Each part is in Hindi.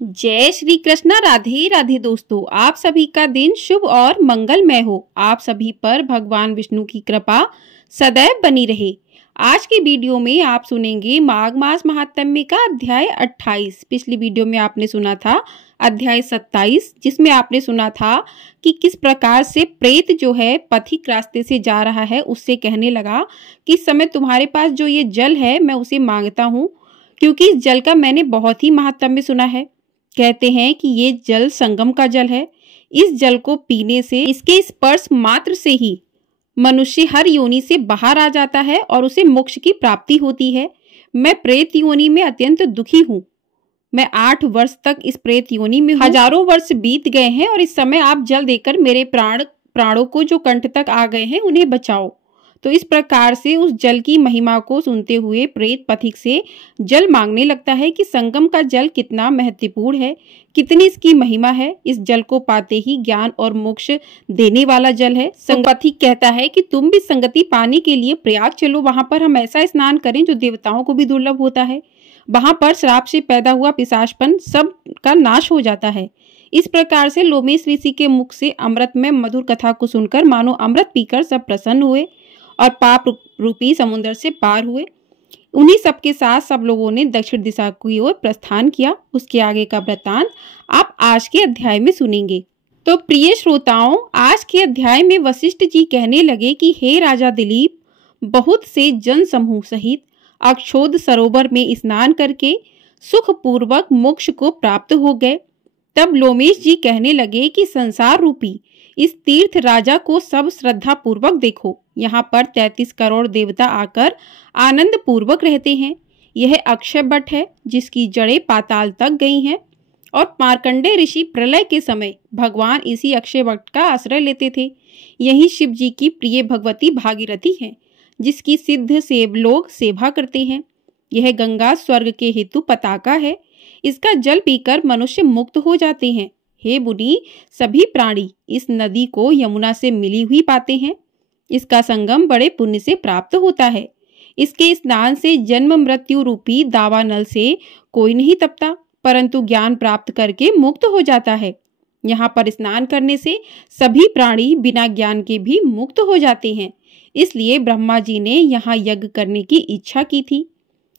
जय श्री कृष्णा। राधे राधे दोस्तों, आप सभी का दिन शुभ और मंगलमय हो। आप सभी पर भगवान विष्णु की कृपा सदैव बनी रहे। आज की वीडियो में आप सुनेंगे माघ मास महात्म्य का अध्याय 28। पिछली वीडियो में आपने सुना था अध्याय 27, जिसमें आपने सुना था कि किस प्रकार से प्रेत जो है पथिक रास्ते से जा रहा है, उससे कहने लगा कि इस समय तुम्हारे पास जो ये जल है मैं उसे मांगता हूँ, क्योंकि इस जल का मैंने बहुत ही महात्म्य सुना है। कहते हैं कि ये जल संगम का जल है। इस जल को पीने से, इसके स्पर्श मात्र से ही मनुष्य हर योनि से बाहर आ जाता है और उसे मोक्ष की प्राप्ति होती है। मैं प्रेत योनि में अत्यंत दुखी हूँ। मैं 8 वर्ष तक इस प्रेत योनि में हूँ। हजारों वर्ष बीत गए हैं और इस समय आप जल देकर मेरे प्राणों को जो कंठ तक आ गए हैं उन्हें बचाओ। तो इस प्रकार से उस जल की महिमा को सुनते हुए प्रेत पथिक से जल मांगने लगता है कि संगम का जल कितना महत्वपूर्ण है, कितनी इसकी महिमा है। इस जल को पाते ही ज्ञान और मोक्ष देने वाला जल है। पथिक कहता है कि तुम भी संगति पाने के लिए प्रयाग चलो, वहां पर हम ऐसा स्नान करें जो देवताओं को भी दुर्लभ होता है। वहां पर श्राप से पैदा हुआ पिशाचपन सब का नाश हो जाता है। इस प्रकार से लोमेश ऋषि के मुख से अमृत में मधुर कथा को सुनकर मानो अमृत पीकर सब प्रसन्न हुए और पाप रूपी समुद्र से पार हुए। उन्हीं सबके साथ सब लोगों ने दक्षिण दिशा की ओर प्रस्थान किया। उसके आगे का वृत्तांत आप आज के अध्याय में सुनेंगे। तो प्रिय श्रोताओं, आज के अध्याय में वशिष्ठ जी कहने लगे कि हे राजा दिलीप, बहुत से जन समूह सहित अक्षोद सरोवर में स्नान करके सुख पूर्वक मोक्ष को प्राप्त हो गए। तब लोमेश जी कहने लगे कि संसार रूपी इस तीर्थ राजा को सब श्रद्धा पूर्वक देखो। यहाँ पर 33 करोड़ देवता आकर आनंद पूर्वक रहते हैं। यह अक्षय वट है जिसकी जड़ें पाताल तक गई हैं और मार्कंडेय ऋषि प्रलय के समय भगवान इसी अक्षय वट का आश्रय लेते थे। यही शिव जी की प्रिय भगवती भागीरथी है, जिसकी सिद्ध सेव लोग सेवा करते हैं। यह गंगा स्वर्ग के हेतु पताका है। इसका जल पीकर मनुष्य मुक्त हो जाते हैं। हे मुनि, सभी प्राणी इस नदी को यमुना से मिली हुई पाते हैं। इसका संगम बड़े पुण्य से प्राप्त होता है। इसके स्नान से जन्म मृत्यु रूपी दावानल से कोई नहीं तपता, परंतु ज्ञान प्राप्त करके मुक्त हो जाता है। यहाँ पर स्नान करने से सभी प्राणी बिना ज्ञान के भी मुक्त हो जाते हैं। इसलिए ब्रह्मा जी ने यहाँ यज्ञ करने की इच्छा की थी।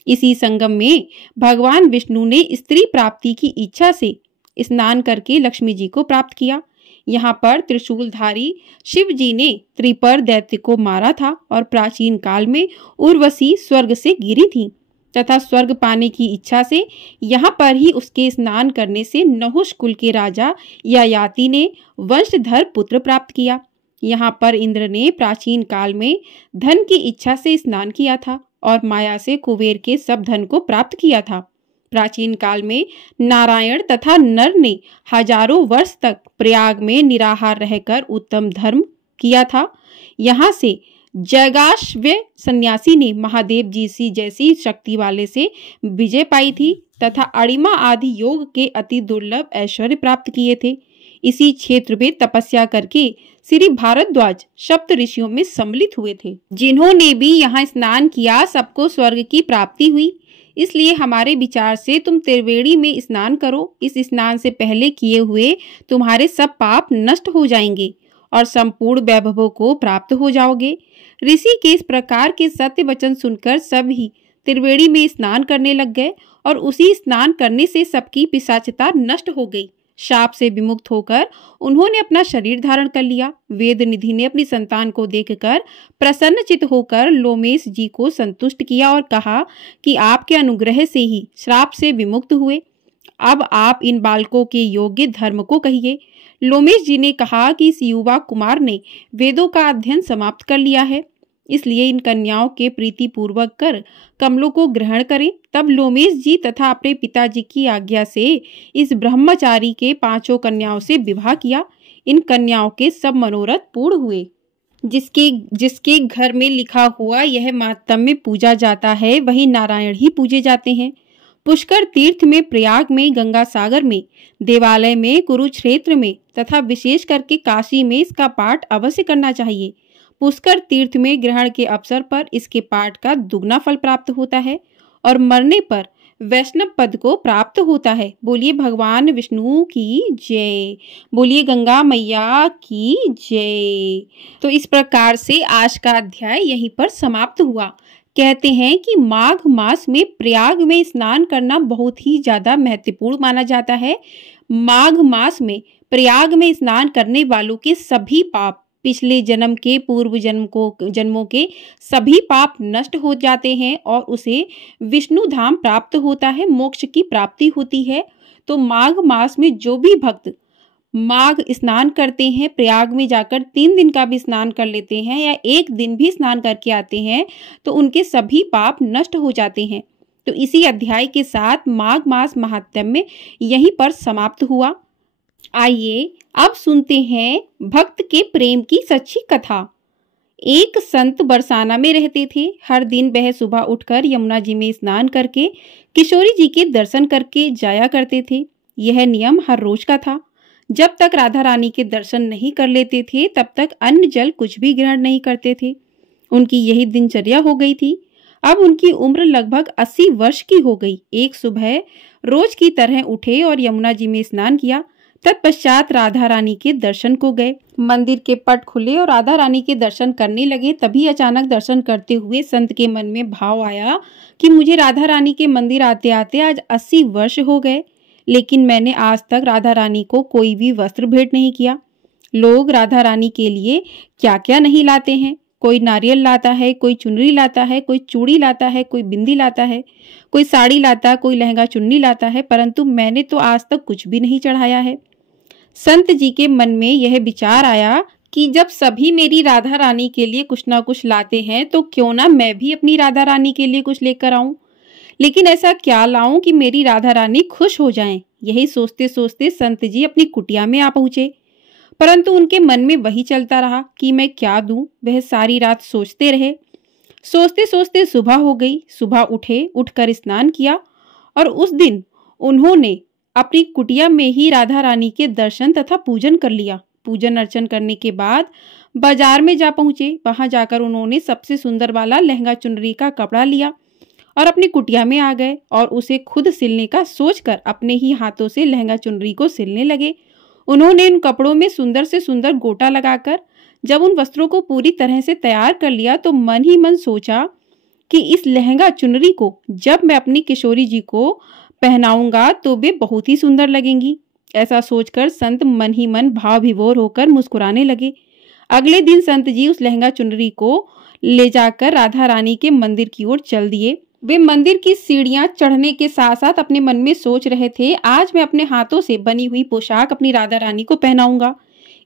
इसी संगम में भगवान विष्णु ने स्त्री प्राप्ति की इच्छा से स्नान करके लक्ष्मी जी को प्राप्त किया। यहाँ पर त्रिशूलधारी शिव जी ने त्रिपर दैत्य को मारा था और प्राचीन काल में उर्वशी स्वर्ग से गिरी थी तथा स्वर्ग पाने की इच्छा से यहाँ पर ही उसके स्नान करने से नहुष कुल के राजा ययाति ने वंशधर पुत्र प्राप्त किया। यहाँ पर इंद्र ने प्राचीन काल में धन की इच्छा से स्नान किया था और माया से कुबेर के सब धन को प्राप्त किया था। प्राचीन काल में नारायण तथा नर ने हजारों वर्ष तक प्रयाग में निराहार रहकर उत्तम धर्म किया था। यहाँ से जगाश्व सन्यासी ने महादेव जी सी जैसी शक्ति वाले से विजय पाई थी तथा अणिमा आदि योग के अति दुर्लभ ऐश्वर्य प्राप्त किए थे। इसी क्षेत्र में तपस्या करके श्री भारद्वाज सप्त ऋषियों में सम्मिलित हुए थे। जिन्होंने भी यहाँ स्नान किया सबको स्वर्ग की प्राप्ति हुई। इसलिए हमारे विचार से तुम त्रिवेणी में स्नान करो। इस स्नान से पहले किए हुए तुम्हारे सब पाप नष्ट हो जाएंगे और संपूर्ण वैभवों को प्राप्त हो जाओगे। ऋषि के इस प्रकार के सत्य वचन सुनकर सभी त्रिवेणी में स्नान करने लग गए और उसी स्नान करने से सबकी पिशाचता नष्ट हो गई। शाप से विमुक्त होकर उन्होंने अपना शरीर धारण कर लिया। वेद निधि ने अपनी संतान को देखकर प्रसन्नचित होकर लोमेश जी को संतुष्ट किया और कहा कि आपके अनुग्रह से ही श्राप से विमुक्त हुए। अब आप इन बालकों के योग्य धर्म को कहिए। लोमेश जी ने कहा कि इस युवा कुमार ने वेदों का अध्ययन समाप्त कर लिया है, इसलिए इन कन्याओं के प्रीति पूर्वक कर कमलों को ग्रहण करें। तब लोमेश जी तथा अपने पिताजी की आज्ञा से इस ब्रह्मचारी के 5 कन्याओं से विवाह किया। इन कन्याओं के सब मनोरथ पूर्ण हुए। जिसके घर में लिखा हुआ यह मातम्य पूजा जाता है, वही नारायण ही पूजे जाते हैं। पुष्कर तीर्थ में, प्रयाग में, गंगा सागर में, देवालय में, कुरुक्षेत्र में तथा विशेष करके काशी में इसका पाठ अवश्य करना चाहिए। पुष्कर तीर्थ में ग्रहण के अवसर पर इसके पाठ का दुगना फल प्राप्त होता है और मरने पर वैष्णव पद को प्राप्त होता है। बोलिए भगवान विष्णु की जय, बोलिए गंगा मैया की जय। तो इस प्रकार से आज का अध्याय यहीं पर समाप्त हुआ। कहते हैं कि माघ मास में प्रयाग में स्नान करना बहुत ही ज्यादा महत्वपूर्ण माना जाता है। माघ मास में प्रयाग में स्नान करने वालों के सभी पाप, पिछले जन्म के, पूर्व जन्मों के सभी पाप नष्ट हो जाते हैं और उसे विष्णु धाम प्राप्त होता है, मोक्ष की प्राप्ति होती है। तो माघ मास में जो भी भक्त माघ स्नान करते हैं, प्रयाग में जाकर 3 दिन का भी स्नान कर लेते हैं या 1 दिन भी स्नान करके आते हैं, तो उनके सभी पाप नष्ट हो जाते हैं। तो इसी अध्याय के साथ माघ मास महात्म्य यहीं पर समाप्त हुआ। आइए अब सुनते हैं भक्त के प्रेम की सच्ची कथा। एक संत बरसाना में रहते थे। हर दिन वह सुबह उठकर यमुना जी में स्नान करके किशोरी जी के दर्शन करके जाया करते थे। यह नियम हर रोज का था। जब तक राधा रानी के दर्शन नहीं कर लेते थे तब तक अन्न जल कुछ भी ग्रहण नहीं करते थे। उनकी यही दिनचर्या हो गई थी। अब उनकी उम्र लगभग 80 वर्ष की हो गई। एक सुबह रोज की तरह उठे और यमुना जी में स्नान किया। तत्पश्चात राधा रानी के दर्शन को गए। मंदिर के पट खुले और राधा रानी के दर्शन करने लगे। तभी अचानक दर्शन करते हुए संत के मन में भाव आया कि मुझे राधा रानी के मंदिर आते आते आज 80 वर्ष हो गए, लेकिन मैंने आज तक राधा रानी को कोई भी वस्त्र भेंट नहीं किया। लोग राधा रानी के लिए क्या क्या नहीं लाते हैं। कोई नारियल लाता है, कोई चुनरी लाता है, कोई चूड़ी लाता है, कोई बिंदी लाता है, कोई साड़ी लाता, कोई लहंगा चुन्नी लाता है, परंतु मैंने तो आज तक कुछ भी नहीं चढ़ाया है। संत जी के मन में यह विचार आया कि जब सभी मेरी राधा रानी के लिए कुछ ना कुछ लाते हैं तो क्यों ना मैं भी अपनी राधा रानी के लिए कुछ लेकर आऊं। लेकिन ऐसा क्या लाऊं कि मेरी राधा रानी खुश हो जाएं। यही सोचते सोचते संत जी अपनी कुटिया में आ पहुंचे, परंतु उनके मन में वही चलता रहा कि मैं क्या दूं। वह सारी रात सोचते रहे। सोचते सोचते सुबह हो गई। सुबह उठे, उठकर स्नान किया और उस दिन उन्होंने अपनी कुटिया में ही राधा रानी के दर्शन तथा पूजन कर लिया। पूजन अर्चन करने के बाद बाजार में जा पहुंचे। वहां जाकर उन्होंने सबसे सुंदर वाला लहंगा चुनरी का कपड़ा लिया और अपनी कुटिया में आ गए और उसे खुद सिलने का सोचकर अपने ही हाथों से लहंगा चुनरी को सिलने लगे। उन्होंने उन कपड़ों में सुंदर से सुंदर गोटा लगाकर जब उन वस्त्रों को पूरी तरह से तैयार कर लिया तो मन ही मन सोचा कि इस लहंगा चुनरी को जब मैं अपनी किशोरी जी को पहनाऊंगा तो वे बहुत ही सुंदर लगेंगी। ऐसा सोचकर संत मन ही मन भाव विभोर होकर मुस्कुराने लगे। अगले दिन संत जी उस लहंगा चुनरी को ले जाकर राधा रानी के मंदिर की ओर चल दिए। वे मंदिर की सीढ़ियां चढ़ने के साथ साथ अपने मन में सोच रहे थे, आज मैं अपने हाथों से बनी हुई पोशाक अपनी राधा रानी को पहनाऊंगा।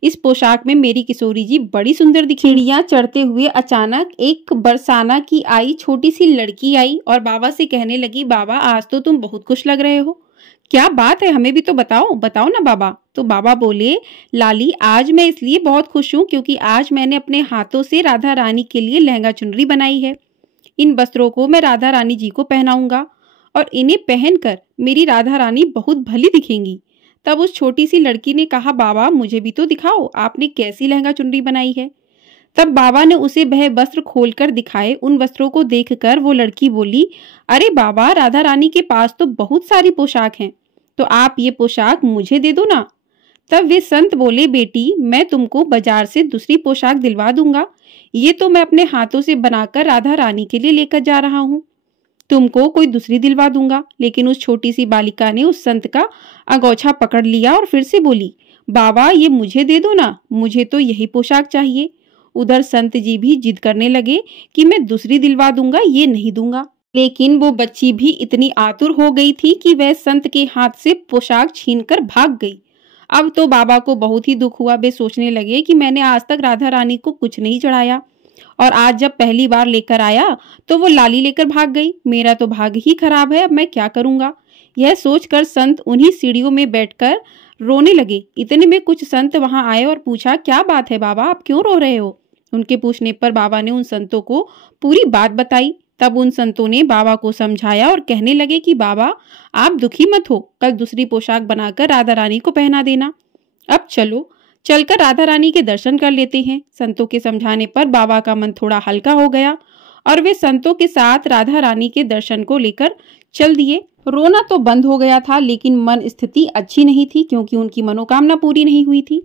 इस पोशाक में मेरी किशोरी जी बड़ी सुंदर दिखेंगी। सीढ़ियां चढ़ते हुए अचानक एक बरसाना की आई छोटी सी लड़की आई और बाबा से कहने लगी, बाबा आज तो तुम बहुत खुश लग रहे हो, क्या बात है, हमें भी तो बताओ, बताओ ना बाबा। तो बाबा बोले, लाली आज मैं इसलिए बहुत खुश हूँ क्योंकि आज मैंने अपने हाथों से राधा रानी के लिए लहंगा चुनरी बनाई है। इन वस्त्रों को मैं राधा रानी जी को पहनाऊंगा और इन्हें पहनकर मेरी राधा रानी बहुत भली दिखेंगी। तब उस छोटी सी लड़की ने कहा, बाबा मुझे भी तो दिखाओ, आपने कैसी लहंगा चुनरी बनाई है। तब बाबा ने उसे वह वस्त्र खोलकर दिखाए। उन वस्त्रों को देखकर वो लड़की बोली, अरे बाबा राधा रानी के पास तो बहुत सारी पोशाक हैं, तो आप ये पोशाक मुझे दे दो ना। तब वे संत बोले, बेटी मैं तुमको बाजार से दूसरी पोशाक दिलवा दूंगा, ये तो मैं अपने हाथों से बनाकर राधा रानी के लिए लेकर जा रहा हूँ, तुमको कोई दूसरी दिलवा दूंगा। लेकिन उस छोटी सी बालिका ने उस संत का अगोछा पकड़ लिया और फिर से बोली, बाबा ये मुझे दे दो ना, मुझे तो यही पोशाक चाहिए। उधर संत जी भी जिद करने लगे कि मैं दूसरी दिलवा दूंगा, ये नहीं दूंगा। लेकिन वो बच्ची भी इतनी आतुर हो गई थी कि वह संत के हाथ से पोशाक छीनकर भाग गई। अब तो बाबा को बहुत ही दुख हुआ। वे सोचने लगे कि मैंने आज तक राधा रानी को कुछ नहीं चढ़ाया और आज जब पहली बार लेकर आया तो वो लाली लेकर भाग गई। मेरा तो भाग्य ही खराब है, अब मैं क्या करूंगा। यह सोचकर संत उन्हीं सीढ़ियों में बैठकर रोने लगे। इतने में कुछ संत वहां आए और पूछा, क्या बात है बाबा, आप क्यों रो रहे हो। उनके पूछने पर बाबा ने उन संतों को पूरी बात बताई। तब उन संतों ने बाबा को समझाया और कहने लगे कि बाबा आप दुखी मत हो, कल दूसरी पोशाक बनाकर राधा रानी को पहना देना। अब चलो चलकर राधा रानी के दर्शन कर लेते हैं। संतों के समझाने पर बाबा का मन थोड़ा हल्का हो गया और वे संतों के साथ राधा रानी के दर्शन को लेकर चल दिए। रोना तो बंद हो गया था, लेकिन मन स्थिति अच्छी नहीं थी क्योंकि उनकी मनोकामना पूरी नहीं हुई थी।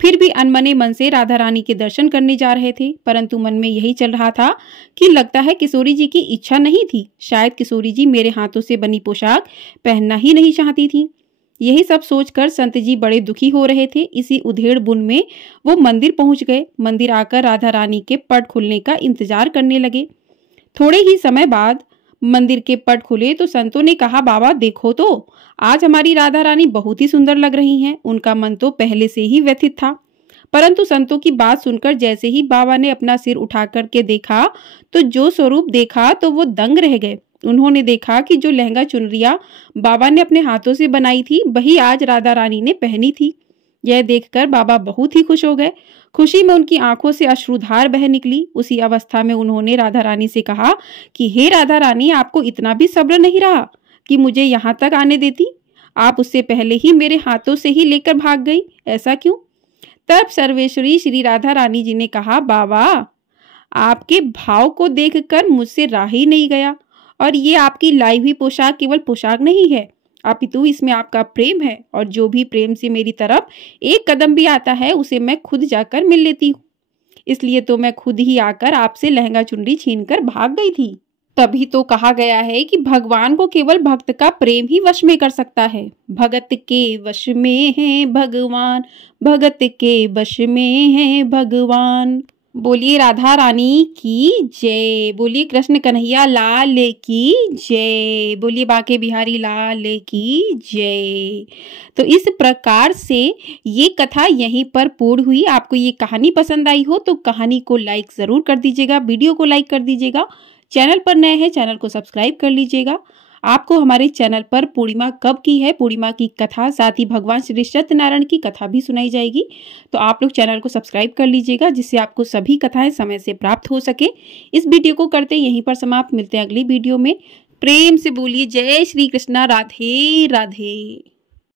फिर भी अनमने मन से राधा रानी के दर्शन करने जा रहे थे, परंतु मन में यही चल रहा था कि लगता है किशोरी जी की इच्छा नहीं थी। शायद किशोरी जी मेरे हाथों से बनी पोशाक पहनना ही नहीं चाहती थी। यही सब सोचकर संत जी बड़े दुखी हो रहे थे। इसी उधेड़ बुन में वो मंदिर पहुंच गए। मंदिर आकर राधा रानी के पट खुलने का इंतजार करने लगे। थोड़े ही समय बाद मंदिर के पट खुले तो संतों ने कहा, बाबा देखो तो, आज हमारी राधा रानी बहुत ही सुंदर लग रही हैं। उनका मन तो पहले से ही व्यथित था, परंतु संतों की बात सुनकर जैसे ही बाबा ने अपना सिर उठा करके देखा तो जो स्वरूप देखा तो वो दंग रह गए। उन्होंने देखा कि जो लहंगा चुनरिया बाबा ने अपने हाथों से बनाई थी वही आज राधा रानी ने पहनी थी। यह देखकर बाबा बहुत ही खुश हो गए। खुशी में उनकी आंखों से अश्रुधार बह निकली। उसी अवस्था में उन्होंने राधा रानी से कहा कि हे राधा रानी, आपको इतना भी सब्र नहीं रहा कि मुझे यहाँ तक आने देती? आप उससे पहले ही मेरे हाथों से ही लेकर भाग गई, ऐसा क्यों? तब सर्वेश्वरी श्री राधा रानी जी ने कहा, बाबा आपके भाव को देखकर मुझसे रहा ही नहीं गया, और ये आपकी लाई हुई पोशाक केवल पोशाक नहीं है, अपितु इसमें आपका प्रेम है, और जो भी प्रेम से मेरी तरफ एक कदम भी आता है उसे मैं खुद जाकर मिल लेती हूँ। इसलिए तो मैं खुद ही आकर आपसे लहंगा चुनरी छीनकर भाग गई थी। तभी तो कहा गया है कि भगवान को केवल भक्त का प्रेम ही वश में कर सकता है। भगत के वश में है भगवान, भगत के वश में है भगवान। बोलिए राधा रानी की जय, बोलिए कृष्ण कन्हैया लाल की जय, बोलिए बांके बिहारी लाल की जय। तो इस प्रकार से ये कथा यहीं पर पूर्ण हुई। आपको ये कहानी पसंद आई हो तो कहानी को लाइक जरूर कर दीजिएगा, वीडियो को लाइक कर दीजिएगा। चैनल पर नए हैं, चैनल को सब्सक्राइब कर लीजिएगा। आपको हमारे चैनल पर पूर्णिमा कब की है, पूर्णिमा की कथा, साथ ही भगवान श्री सत्यनारायण की कथा भी सुनाई जाएगी। तो आप लोग चैनल को सब्सक्राइब कर लीजिएगा, जिससे आपको सभी कथाएं समय से प्राप्त हो सके। इस वीडियो को करते यहीं पर समाप्त। मिलते हैं अगली वीडियो में। प्रेम से बोलिए जय श्री कृष्णा, राधे राधे।